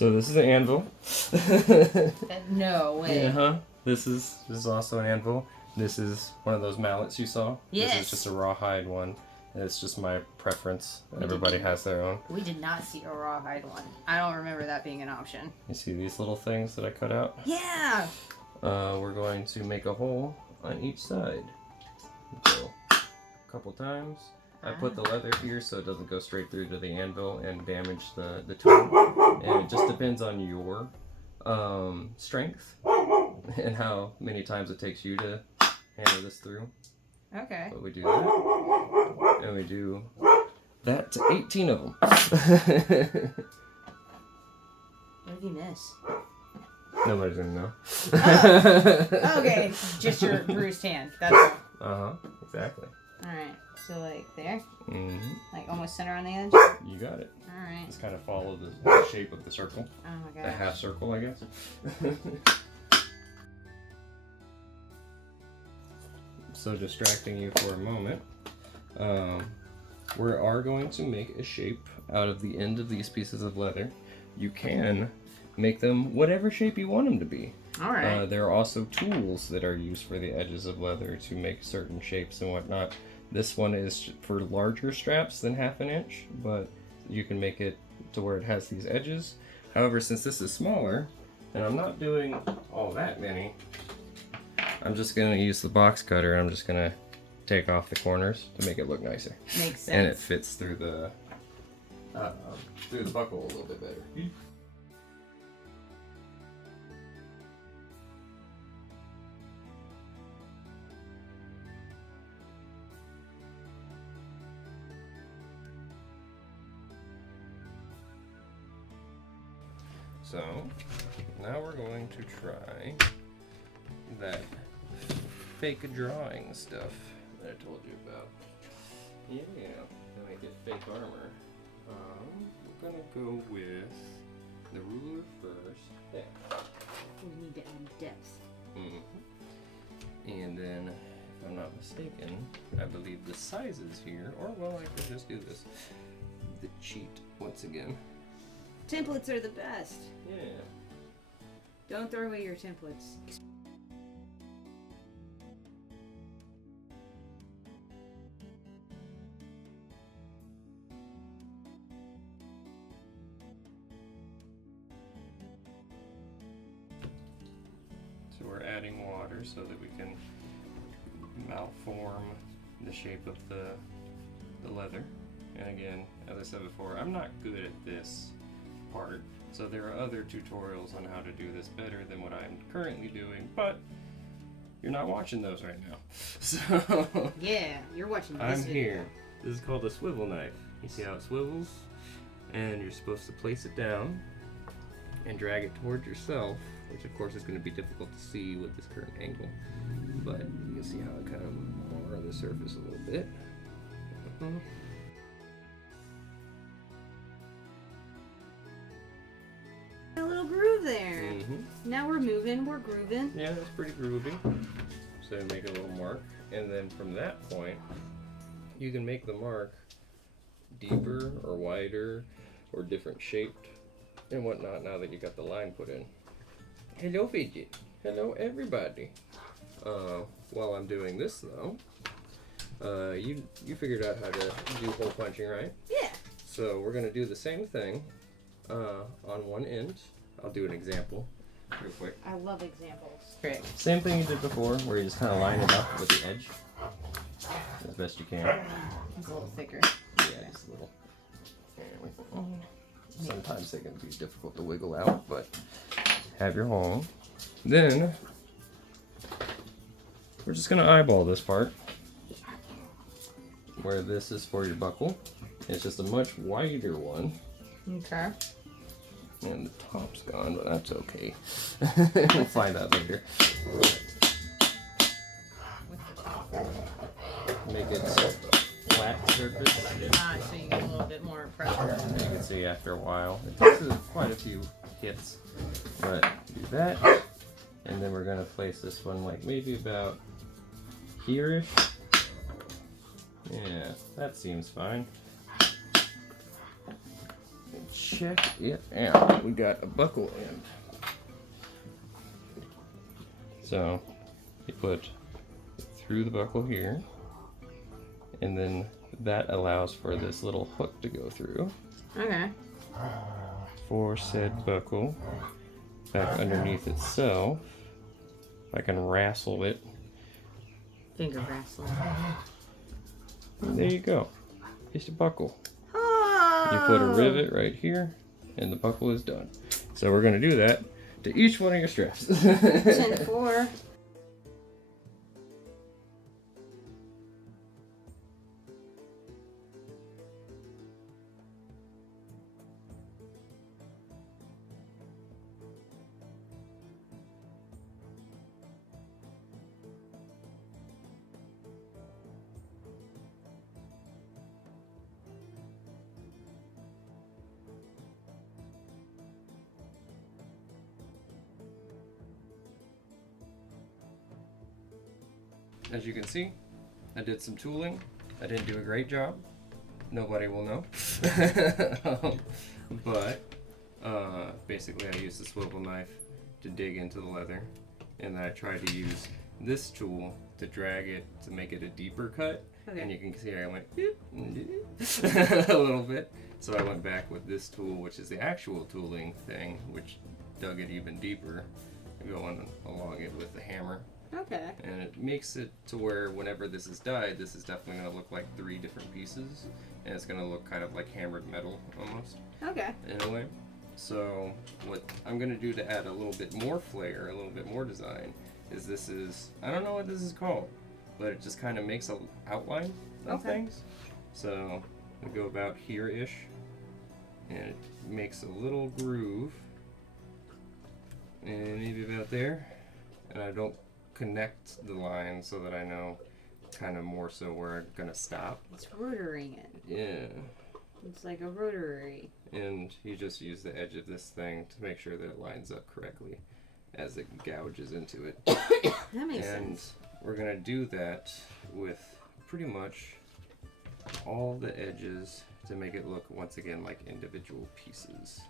So this is an anvil. No way. Uh-huh. This is also an anvil. This is one of those mallets you saw. Yes. This is just a rawhide one. It's just my preference. Everybody has their own. We did not see a rawhide one. I don't remember that being an option. You see these little things that I cut out? Yeah. We're going to make a hole on each side. Go a couple times. I put the leather here so it doesn't go straight through to the anvil and damage the tool. And it just depends on your strength and how many times it takes you to hammer this through. Okay. But we do that, and we do that to 18 of them. What did you miss? Nobody's gonna know. Oh. Okay, just your bruised hand. That's all. Uh-huh, exactly. Alright, so like there? Mm-hmm. Like almost center on the edge? You got it. Alright. Just kind of follow the shape of the circle. Oh my A gosh. half circle, I guess. So distracting you for a moment, we are going to make a shape out of the end of these pieces of leather. You can make them whatever shape you want them to be. Alright. There are also tools that are used for the edges of leather to make certain shapes and whatnot. This one is for larger straps than 1/2 inch, but you can make it to where it has these edges. However, since this is smaller, and I'm not doing all that many, I'm just going to use the box cutter. I'm just going to take off the corners to make it look nicer. Makes sense. And it fits through the buckle a little bit better. So now we're going to try that fake drawing stuff that I told you about. Yeah, to make it fake armor. We're gonna go with the ruler first. There. We need to add depth. And then, if I'm not mistaken, I believe the sizes here, or well, I could just do this. The cheat once again. Templates are the best. Yeah. Don't throw away your templates. So we're adding water so that we can malform the shape of the leather. And again, as I said before, I'm not good at this part, so there are other tutorials on how to do this better than what I'm currently doing, but you're not watching those right now. So Yeah, you're watching this I'm video. here. This is called a swivel knife. You see how it swivels? And you're supposed to place it down and drag it towards yourself, which of course is going to be difficult to see with this current angle, but you can see how it kind of more on the surface a little bit. A little groove there. Mm-hmm. Now we're moving, we're grooving. Yeah, that's pretty groovy. So make a little mark, and then from that point, you can make the mark deeper or wider or different shaped and whatnot now that you got the line put in. Hello, Fidget. Hello, everybody. While I'm doing this, though, you figured out how to do hole punching, right? Yeah. So we're going to do the same thing on one end. I'll do an example real quick. I love examples. Great. Same thing you did before, where you just kind of line it up with the edge as best you can. It's a little thicker. Yeah, just a little. Sometimes they can be difficult to wiggle out, but have your hole. Then we're just gonna eyeball this part, where this is for your buckle. It's just a much wider one. Okay. And the top's gone, but that's okay. We'll find out later. Make it flat surface. So you get a little bit more pressure. You can see after a while. It takes quite a few hits. But do that. And then we're going to place this one like maybe about here-ish. Yeah, that seems fine. check it out. We got a buckle end. So you put through the buckle here, and then that allows for this little hook to go through Okay. for said buckle. Back underneath itself, I can wrestle it. Finger wrestling. There you go. Just a buckle. Oh. You put a rivet right here, and the buckle is done. So we're going to do that to each one of your straps. 10-4. As you can see, I did some tooling. I didn't do a great job. Nobody will know. But basically I used the swivel knife to dig into the leather, and then I tried to use this tool to drag it to make it a deeper cut. Okay. And you can see I went a little bit. So I went back with this tool, which is the actual tooling thing, which dug it even deeper, going along it with the hammer. Okay. And it makes it to where whenever this is dyed, this is definitely going to look like 3 different pieces, and it's going to look kind of like hammered metal almost, Okay. in a way. So what I'm going to do to add a little bit more flair, a little bit more design, is this is, I don't know what this is called, but it just kind of makes an outline of Okay. things. So we go about here-ish, and it makes a little groove, and maybe about there, and I don't connect the line so that I know kind of more so where I'm gonna stop. It's rotoring it. Yeah. It's like a rotary. And you just use the edge of this thing to make sure that it lines up correctly as it gouges into it. That makes And sense. we're gonna do that with pretty much all the edges to make it look once again like individual pieces.